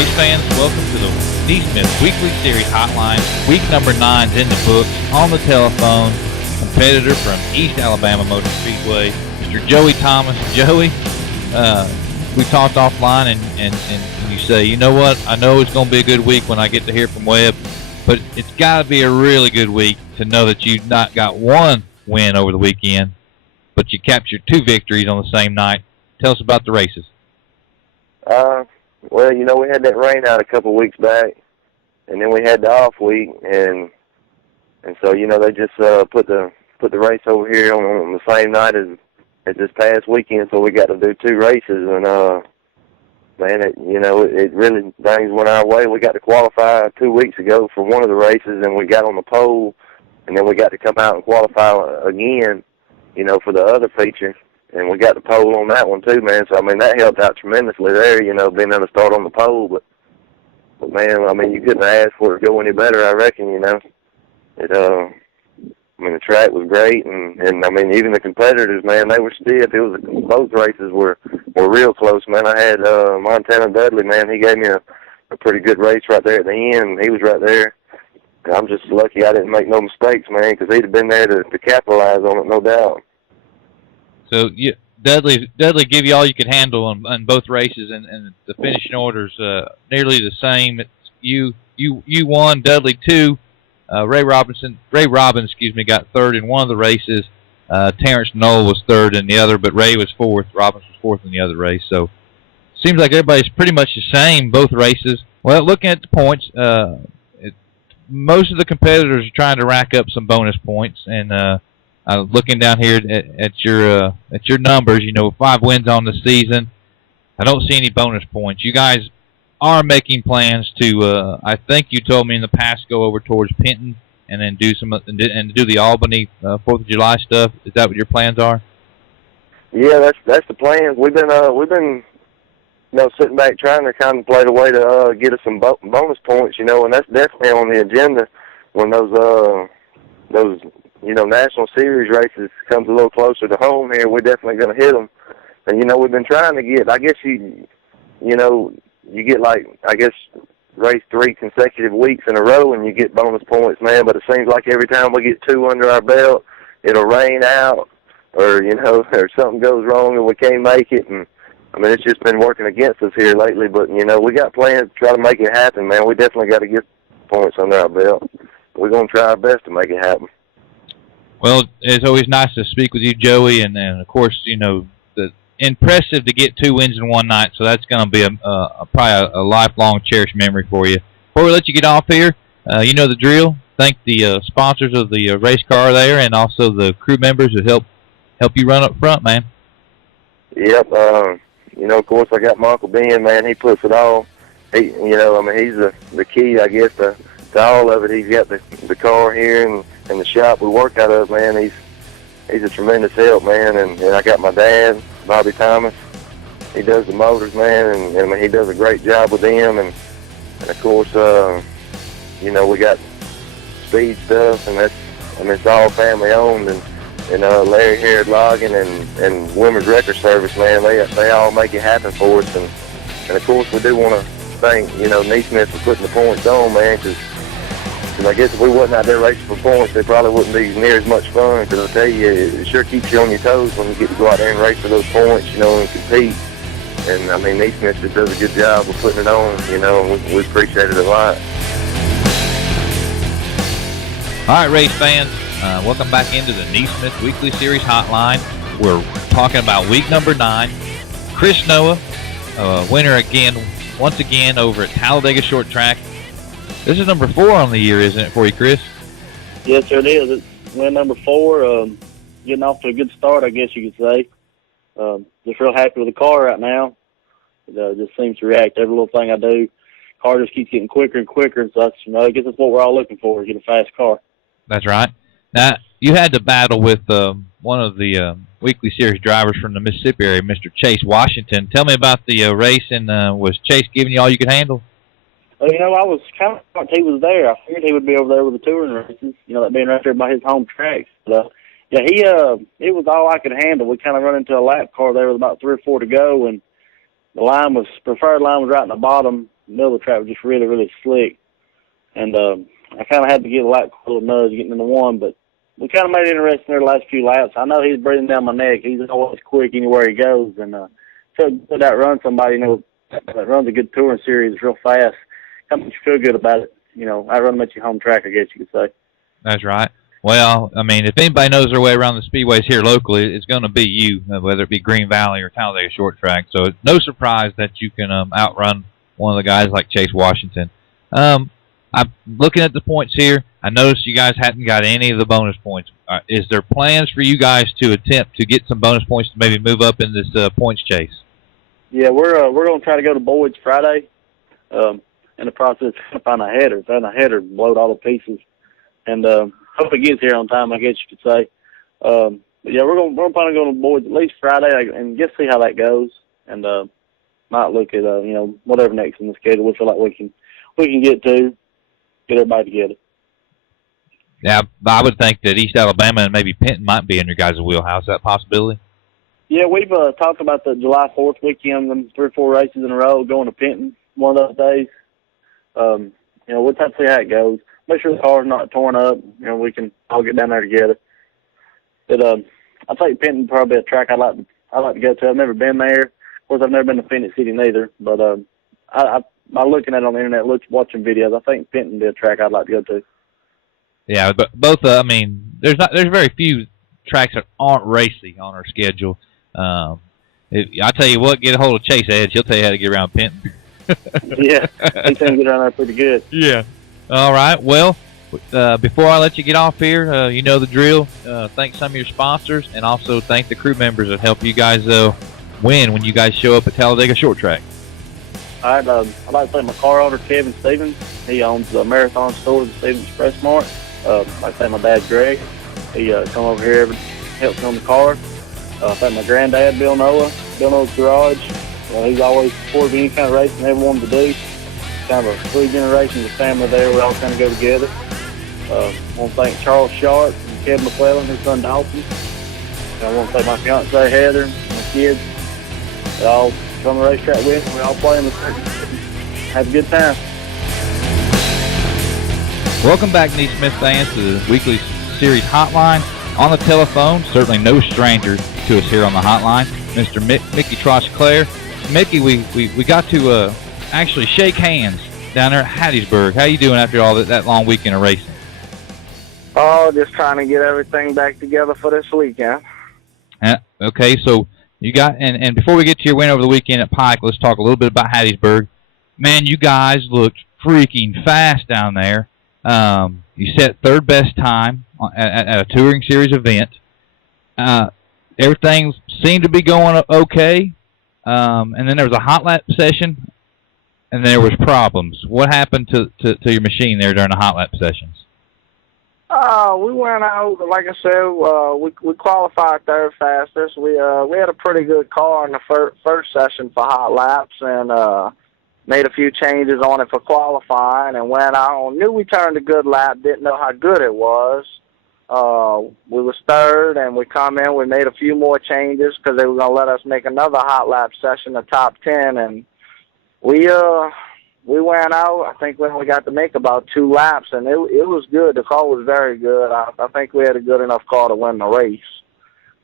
race fans, welcome to the NeSmith Weekly Series Hotline. Week number 9's in the books. On the telephone, competitor from East Alabama Motor Speedway, Mr. Joey Thomas. Joey, we talked offline, and you say, you know what, I know it's going to be a good week when I get to hear from Webb, but it's got to be a really good week to know that you've not got one win over the weekend, but you captured 2 victories on the same night. Tell us about the races. Well, you know, we had that rain out a couple of weeks back, and then we had the off week, and so, you know, they just put the race over here on the same night as this past weekend, so we got to do 2 races, and man, it really things went our way. We got to qualify 2 weeks ago for one of the races, and we got on the pole, and then we got to come out and qualify again, you know, for the other feature. And we got the pole on that one too, man. So, I mean, that helped out tremendously there, you know, being able to start on the pole. But man, I mean, you couldn't ask for it to go any better, I reckon, you know. I mean, the track was great. And I mean, even the competitors, man, they were stiff. Both races were real close, man. I had Montana Dudley, man. He gave me a pretty good race right there at the end. He was right there. And I'm just lucky I didn't make no mistakes, man, because he'd have been there to capitalize on it, no doubt. So Dudley give you all you could handle on both races, and the finishing order's nearly the same. It's you won, Dudley 2. Ray Robbins, got 3rd in one of the races. Terrence Knoll was 3rd in the other, but Ray was 4th. Robbins was 4th in the other race. So seems like everybody's pretty much the same, both races. Well, looking at the points, most of the competitors are trying to rack up some bonus points, and looking down here at your numbers, you know, 5 wins on the season. I don't see any bonus points. You guys are making plans to, I think you told me in the past, go over towards Penton and then do do the Albany 4th of July stuff. Is that what your plans are? Yeah, that's the plan. We've been you know, sitting back trying to contemplate a way to get us some bonus points, you know, and that's definitely on the agenda when those you know, National Series races comes a little closer to home here. We're definitely going to hit them. And, you know, we've been trying to get, I guess you know, you get like, I guess, race 3 consecutive weeks in a row and you get bonus points, man. But it seems like every time we get 2 under our belt, it'll rain out or, you know, or something goes wrong and we can't make it. And, I mean, it's just been working against us here lately. But, you know, we got plans to try to make it happen, man. We definitely got to get points under our belt. We're going to try our best to make it happen. Well, it's always nice to speak with you, Joey, and of course, you know, impressive to get 2 wins in one night, so that's going to be probably a lifelong cherished memory for you. Before we let you get off here, you know the drill. Thank the sponsors of the race car there and also the crew members who help you run up front, man. Yep. You know, of course, I got my Uncle Ben, man. He puts it all. You know, I mean, he's the key, I guess, to all of it. He's got the car here and the shop we work out of, man. He's a tremendous help, man. And I got my dad, Bobby Thomas. He does the motors, man, and I mean, he does a great job with them. And of course, you know, we got speed stuff, and it's all family owned. And Larry Harrod Logging and Women's Record Service, man, they all make it happen for us. And of course, we do want to thank, you know, NeSmith for putting the points on, man, because I guess if we wasn't out there racing for points, they probably wouldn't be near as much fun. Because I tell you, it sure keeps you on your toes when you get to go out there and race for those points, you know, and compete. And I mean, NeSmith just does a good job of putting it on, you know, and we appreciate it a lot. All right, race fans, welcome back into the NeSmith Weekly Series Hotline. We're talking about week number 9. Chris Noah, winner once again over at Talladega Short Track. This is number 4 on the year, isn't it, for you, Chris? Yes, sir, it is. It's win number 4. Getting off to a good start, I guess you could say. Just real happy with the car right now. It just seems to react to every little thing I do. Car just keeps getting quicker and quicker, and so that's, you know, I guess that's what we're all looking for, get a fast car. That's right. Now, you had to battle with one of the Weekly Series drivers from the Mississippi area, Mr. Chase Washington. Tell me about the race, and was Chase giving you all you could handle? You know, I was kind of shocked he was there. I figured he would be over there with the touring races, you know, that being right there by his home track. But, yeah, it was all I could handle. We kind of run into a lap car there with about 3 or 4 to go, and the preferred line was right in the bottom, middle of the track was just really, really slick. And I kind of had to give a light little nudge getting into one, but we kind of made it interesting there the last few laps. I know he's breathing down my neck. He's always quick anywhere he goes. And to outrun somebody, that runs a good touring series real fast, kind of makes you feel good about it. Outrun them at your home track, I guess you could say. That's right. Well, I mean, if anybody knows their way around the speedways here locally, it's going to be you, whether it be Green Valley or Talladega Short Track. So it's no surprise that you can outrun one of the guys like Chase Washington. I'm looking at the points here. I noticed you guys hadn't got any of the bonus points. Is there plans for you guys to attempt to get some bonus points to maybe move up in this points chase? Yeah, we're going to try to go to Boyd's Friday. In the process, of find a header. Found a header, blowed all the pieces, and hope it gets here on time, I guess you could say. But yeah, we're probably going to Boyd's at least Friday and just see how that goes, and might look at whatever next in the schedule we feel like we can get everybody together. Yeah, I would think that East Alabama and maybe Penton might be in your guys' wheelhouse. Is that a possibility? Yeah, we've talked about the July 4th weekend, them 3 or 4 races in a row, going to Penton one of those days. We'll have to see how it goes. Make sure the car's not torn up. We can all get down there together. But I think Penton probably a track I'd like to go to. I've never been there. Of course, I've never been to Phoenix City neither. But by looking at it on the internet, watching videos, I think Penton would be a track I'd like to go to. Yeah, but both. I mean, there's very few tracks that aren't racy on our schedule. I tell you what, get a hold of Chase Edge. He'll tell you how to get around Penton. Yeah, he can get around there pretty good. Yeah. All right. Well, before I let you get off here, you know the drill. Thank some of your sponsors, and also thank the crew members that help you guys win when you guys show up at Talladega Short Track. All right. I'd like to thank my car owner, Kevin Stevens. He owns the Marathon Stores at Stevens Express Mart. I'd like to thank my dad, Greg. He come over here and helps me on the car. Thank my granddad, Bill Noah, Bill Noah's Garage. He's always supported any kind of racing I ever wanted to do. Kind of a 3 generations of family there. We all kind of go together. I want to thank Charles Sharp and Kevin McClellan, his son Dawson. And I want to thank my fiancée Heather, my kids. They all come to the racetrack with me. We all play in the circuit. Have a good time. Welcome back, NeSmith fans, to the weekly series Hotline. On the telephone, certainly no stranger to us here on the hotline, Mr. Mickey Trosclair. Mickey, we got to actually shake hands down there at Hattiesburg. How you doing after all that long weekend of racing? Oh, just trying to get everything back together for this weekend. Okay, so you got and before we get to your win over the weekend at Pike, let's talk a little bit about Hattiesburg. Man, you guys looked freaking fast down there. You set 3rd best time at a touring series event. Everything seemed to be going okay. And then there was a hot lap session, and there was problems. What happened to your machine there during the hot lap sessions? We went out, like I said, we qualified 3rd fastest. We had a pretty good car in the first session for hot laps, and made a few changes on it for qualifying, and went out. Knew we turned a good lap, didn't know how good it was. We was 3rd, and we come in. We made a few more changes because they were going to let us make another hot lap session, the top 10, and we went out. I think we only got to make about 2 laps, and it was good. The car was very good. I think we had a good enough car to win the race.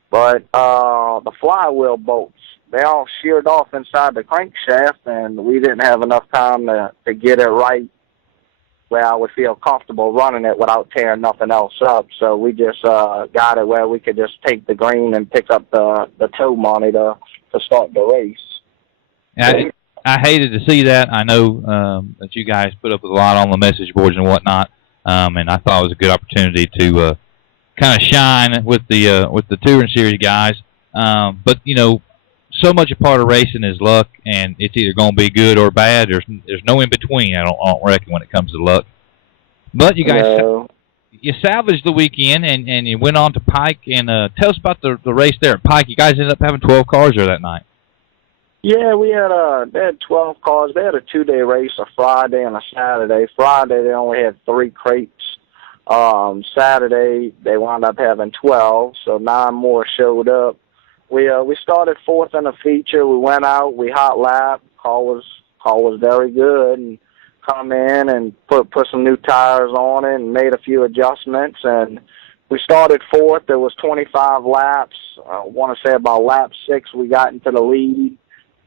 But the flywheel bolts, they all sheared off inside the crankshaft, and we didn't have enough time to get it right where I would feel comfortable running it without tearing nothing else up. So we just got it where we could just take the green and pick up the tow money to start the race. Yeah, I hated to see that. I know that you guys put up with a lot on the message boards and whatnot, and I thought it was a good opportunity to kind of shine with the touring series guys. But so much a part of racing is luck, and it's either going to be good or bad. There's no in between. I don't reckon when it comes to luck. But you guys, you salvaged the weekend, and you went on to Pike. And tell us about the race there at Pike. You guys ended up having 12 cars there that night. Yeah, they had 12 cars. They had a 2-day race, a Friday and a Saturday. Friday they only had 3 crates. Saturday they wound up having 12, so 9 more showed up. We started 4th in the feature. We went out. We hot lapped. Car was car was very good, and come in and put some new tires on it and made a few adjustments, and we started fourth. There was 25 laps. I want to say about lap 6 we got into the lead,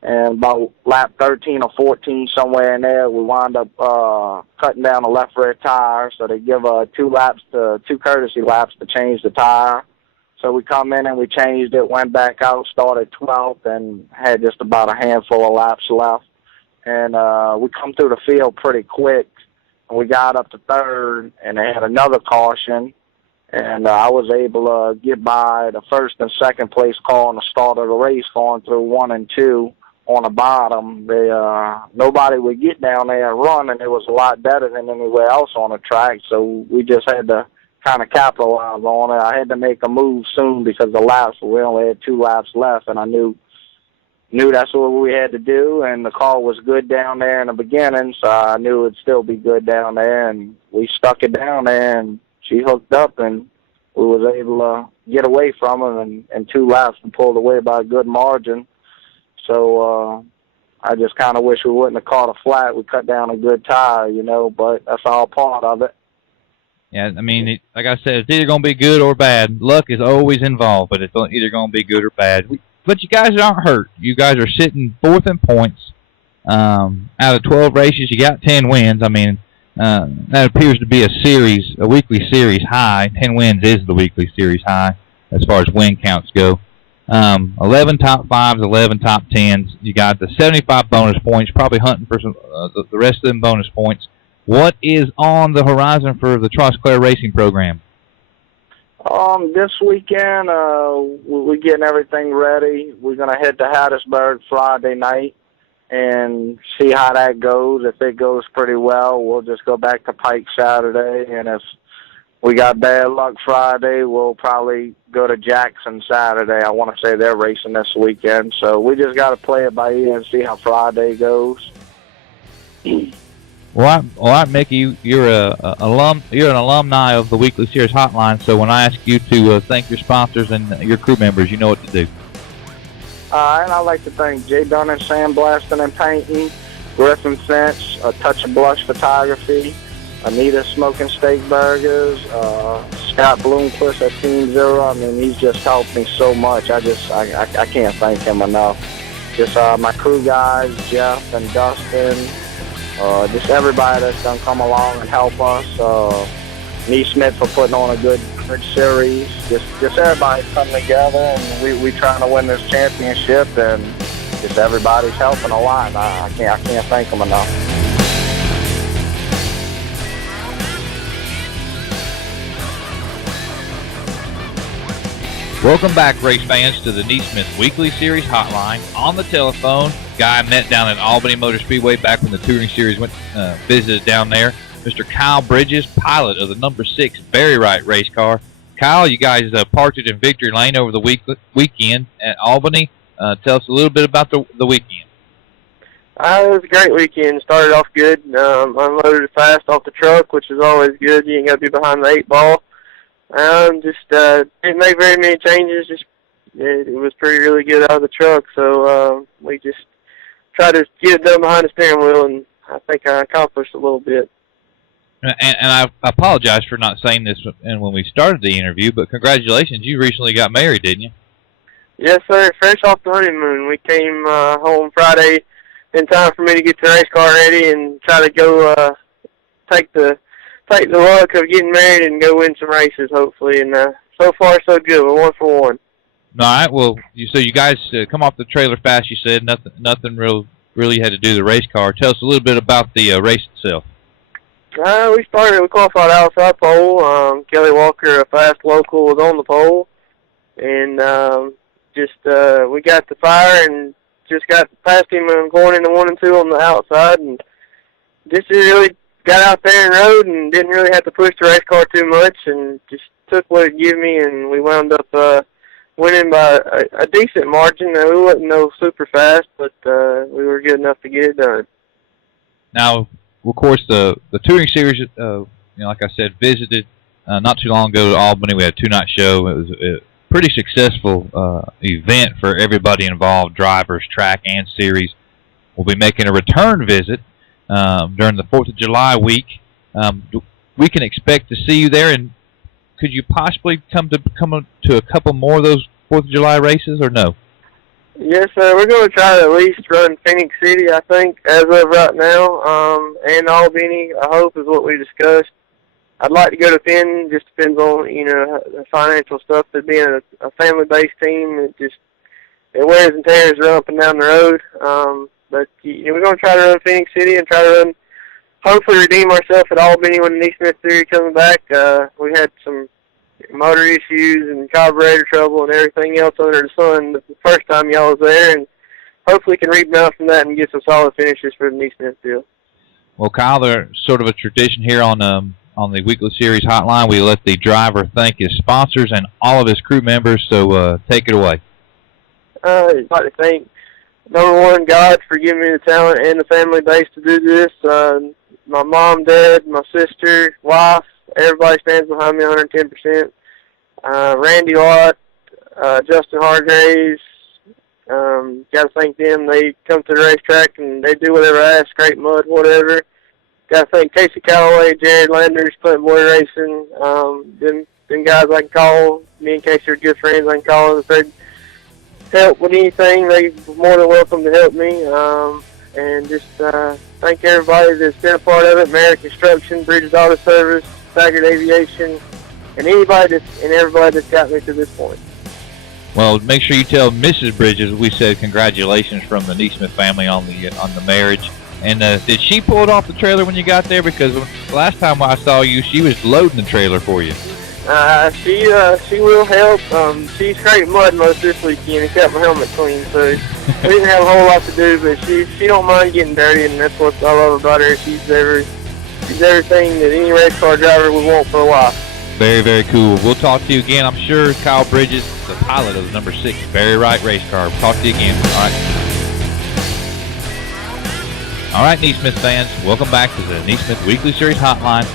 and about lap 13 or 14, somewhere in there, we wound up cutting down the left rear tire. So they give 2 courtesy laps to change the tire. So we come in and we changed it, went back out, started 12th, and had just about a handful of laps left. And we come through the field pretty quick. And we got up to third, and they had another caution. And I was able to get by the first and second place car on the start of the race, going through 1 and 2 on the bottom. Nobody would get down there and run, and it was a lot better than anywhere else on the track. So we just had to kind of capitalize on it. I had to make a move soon because we only had 2 laps left, and I knew that's what we had to do, and the car was good down there in the beginning, so I knew it would still be good down there, and we stuck it down there, and she hooked up, and we was able to get away from them in 2 laps and pulled away by a good margin. So I just kind of wish we wouldn't have caught a flat. We cut down a good tire, but that's all part of it. Yeah, I mean, like I said, it's either going to be good or bad. Luck is always involved, but it's either going to be good or bad. But you guys aren't hurt. You guys are sitting 4th in points. Out of 12 races, you got 10 wins. I mean, that appears to be a weekly series high. 10 wins is the weekly series high as far as win counts go. 11 top 5s, 11 top 10s. You got the 75 bonus points, probably hunting for some the rest of them bonus points. What is on the horizon for the Trosclair racing program? This weekend, we're getting everything ready. We're going to head to Hattiesburg Friday night and see how that goes. If it goes pretty well, we'll just go back to Pike Saturday. And if we got bad luck Friday, we'll probably go to Jackson Saturday. I want to say they're racing this weekend. So we just got to play it by ear and see how Friday goes. All right, Mickey, you're an alumni of the Weekly Series Hotline, so when I ask you to thank your sponsors and your crew members, you know what to do. And I'd like to thank Jay Dunn and Sandblasting and Painting, Griffin Finch, A Touch of Blush Photography, Anita Smoking Steak Burgers, Scott Bloomquist at Team Zero. I mean, he's just helped me so much. I can't thank him enough. Just my crew guys, Jeff and Dustin, just everybody that's done come along and help us. NeSmith for putting on a good series. Just everybody coming together, and we trying to win this championship, and just everybody's helping a lot. I can't thank them enough. Welcome back, race fans, to the NeSmith Weekly Series Hotline. On the telephone, guy I met down at Albany Motor Speedway back when the Touring Series went visited down there, Mr. Kyle Bridges, pilot of the number 6 Very Right race car. Kyle, you guys parked it in Victory Lane over the weekend at Albany. Tell us a little bit about the weekend. It was a great weekend. Started off good. Unloaded fast off the truck, which is always good. You ain't got to be behind the 8 ball. Didn't make very many changes. It was really good out of the truck. So we just tried to get it done behind the steering wheel, and I think I accomplished a little bit. And I apologize for not saying this when we started the interview, but congratulations, you recently got married, didn't you? Yes, sir. Fresh off the honeymoon. We came home Friday in time for me to get the race car ready and try to go take the luck of getting married and go win some races, hopefully. And so far, so good. We're 1 for 1. All right. Well, so you guys come off the trailer fast. You said nothing really had to do with the race car. Tell us a little bit about the race itself. We qualified outside pole. Kelly Walker, a fast local, was on the pole. And we got the fire and just got past him going into 1 and 2 on the outside. And just really got out there and rode and didn't really have to push the race car too much and just took what it gave me. And we wound up winning by a decent margin. We wasn't no super fast, but we were good enough to get it done. Now, of course, the Touring Series, like I said, visited not too long ago to Albany. We had a 2-night show. It was a pretty successful event for everybody involved, drivers, track, and series. will be making a return visit during the 4th of July week. We can expect to see you there, and could you possibly come to a couple more of those 4th of July races, or no? Yes, sir. We're going to try to at least run Phoenix City, I think, as of right now, and Albany, I hope, is what we discussed. I'd like to go to Finn. Just depends on, the financial stuff. But being a family-based team, it wears and tears run up and down the road. But we're going to try to run Phoenix City and try to hopefully redeem ourselves at Albany when the NeSmith Series comes back. We had some motor issues and carburetor trouble and everything else under the sun the first time y'all was there, and hopefully can rebound from that and get some solid finishes for the NeSmith deal. Well, Kyle, there's sort of a tradition here on the Weekly Series Hotline. We let the driver thank his sponsors and all of his crew members, so take it away. I'd like to thank, number one, God for giving me the talent and the family base to do this. My mom, dad, my sister, wife, everybody stands behind me 110%. Randy Watt, Justin Hargraves, got to thank them. They come to the racetrack and they do whatever I ask, scrape mud, whatever. Got to thank Casey Calloway, Jared Landers, Clinton Boy Racing. Them guys I can call. Me and Casey are good friends. I can call them if they help with anything. They're more than welcome to help me. And just thank everybody that's been a part of it. Merritt Construction, Bridges Auto Service, Staggert Aviation, and everybody that's got me to this point. Well, make sure you tell Mrs. Bridges we said congratulations from the NeSmith family on the marriage. And did she pull it off the trailer when you got there? Because last time I saw you, she was loading the trailer for you. She will help. She scraped mud most this weekend and kept my helmet clean, so we didn't have a whole lot to do. But she don't mind getting dirty, and that's what I love about her. She's everything that any race car driver would want for a while. Very, very cool. We'll talk to you again. I'm sure Kyle Bridges, the pilot of the number 6 Barry Wright race car. We'll talk to you again. All right, NeSmith fans, welcome back to the NeSmith Weekly Series Hotline.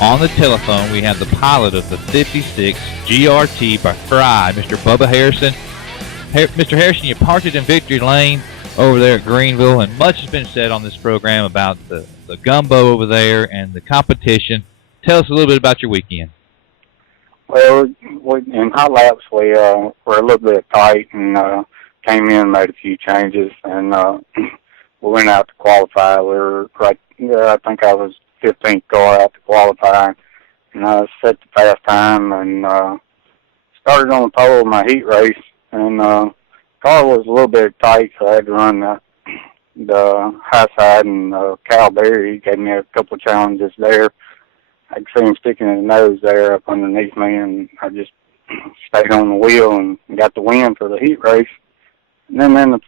On the telephone, we have the pilot of the 56 GRT by Fry, Mr. Bubba Harrison. Mr. Harrison, you parked it in Victory Lane over there at Greenville, and much has been said on this program about the gumbo over there and the competition. Tell us a little bit about your weekend. Well, in hot laps, we were a little bit tight and came in and made a few changes, and we went out to qualify. We were right, I think I was 15th car out to qualify, and set the fast time and started on the pole of my heat race, and car was a little bit tight, so I had to run the high side, and Cal Berry gave me a couple of challenges there. I could see him sticking his nose there up underneath me, and I just stayed on the wheel and got the win for the heat race. And then in the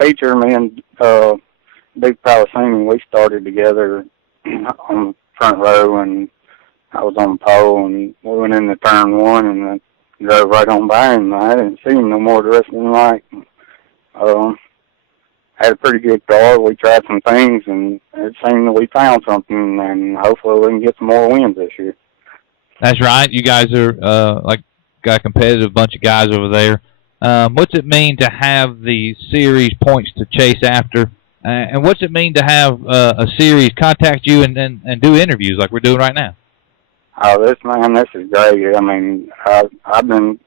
feature, me and Big Palacini, we started together on the front row, and I was on the pole, and we went into turn 1, and I drove right on by him. I didn't see him no more the rest of the night. Had a pretty good car. We tried some things, and it seemed that we found something, and hopefully we can get some more wins this year. That's right. You guys are got a competitive bunch of guys over there. What's it mean to have the series points to chase after? And what's it mean to have a series contact you and do interviews like we're doing right now? Oh, this is great. I mean, I've been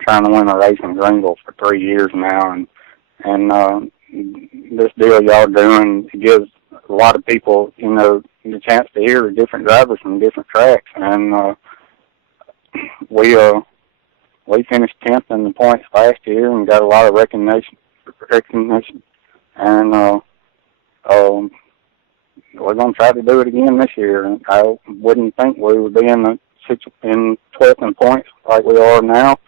trying to win a race in Greenville for 3 years now, and this deal y'all doing gives a lot of people, the chance to hear different drivers from different tracks. And we finished 10th in the points last year and got a lot of recognition. And we're going to try to do it again this year. And I wouldn't think we would be in 12th in points like we are now,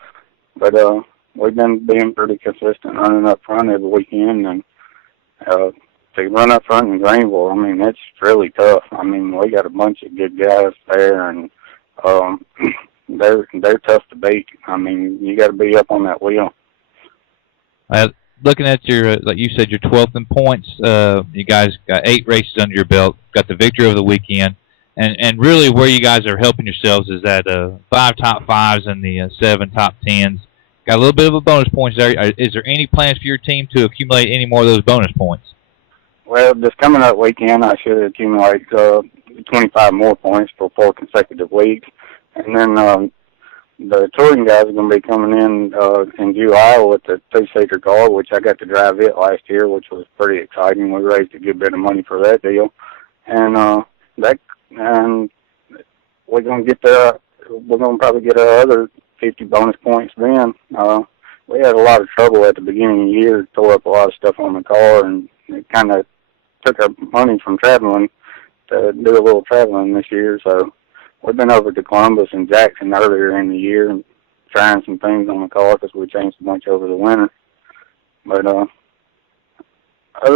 but we've been being pretty consistent running up front every weekend, and to run up front in Greenville, I mean, it's really tough. I mean, we got a bunch of good guys there, and they're tough to beat. I mean, you got to be up on that wheel. Looking at your, like you said, your 12th in points, you guys got 8 races under your belt, got the victory over the weekend, and really where you guys are helping yourselves is that 5 top 5s and the 7 top 10s. Got a little bit of a bonus points there. Is there any plans for your team to accumulate any more of those bonus points? Well, this coming up weekend, I should accumulate 25 more points for 4 consecutive weeks. And then the touring guys are going to be coming in July with the 2-seater car, which I got to drive it last year, which was pretty exciting. We raised a good bit of money for that deal. And and we're going to get we're going to probably get our other 50 bonus points then. We had a lot of trouble at the beginning of the year, tore up a lot of stuff on the car, and it kind of took our money from traveling to do a little traveling this year. So we've been over to Columbus and Jackson earlier in the year and trying some things on the car because we changed a bunch over the winter. But other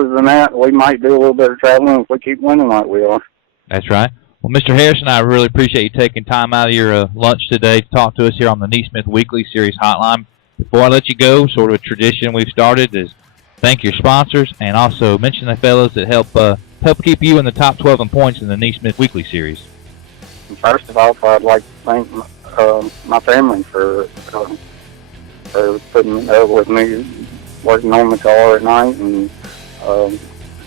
than that, we might do a little bit of traveling if we keep winning like we are. That's right. Well, Mr. Harrison, I really appreciate you taking time out of your lunch today to talk to us here on the NeSmith Weekly Series Hotline. Before I let you go, sort of a tradition we've started is thank your sponsors and also mention the fellows that help keep you in the top 12 in points in the NeSmith Weekly Series. First of all, I'd like to thank my family for putting up with me, working on the car at night, and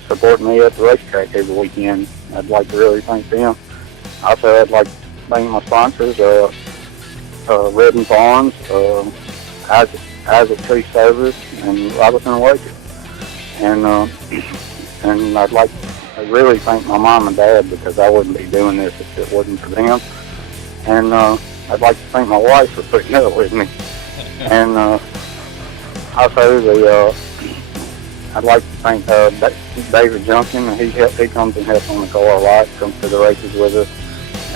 supporting me at the racetrack every weekend. I'd like to really thank them. Also, I'd like to thank my sponsors, Redden Farms, Isaac Tree Service, and Robinson Waker. And I'd like to really thank my mom and dad because I wouldn't be doing this if it wasn't for them. And I'd like to thank my wife for putting up with me. And also I'd like to thank David Junkin. He comes and helps on the car a lot, comes to the races with us,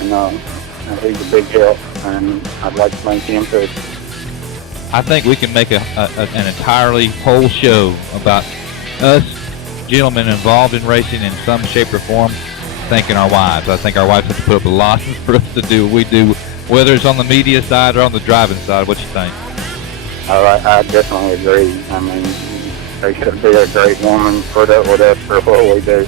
and he's a big help. And I'd like to thank him too. I think we can make an entirely whole show about us gentlemen involved in racing in some shape or form thanking our wives. I think our wives have to put up a lot for us to do what we do, whether it's on the media side or on the driving side. What you think? I definitely agree. I mean, they could be a great woman, put up with us for what we do.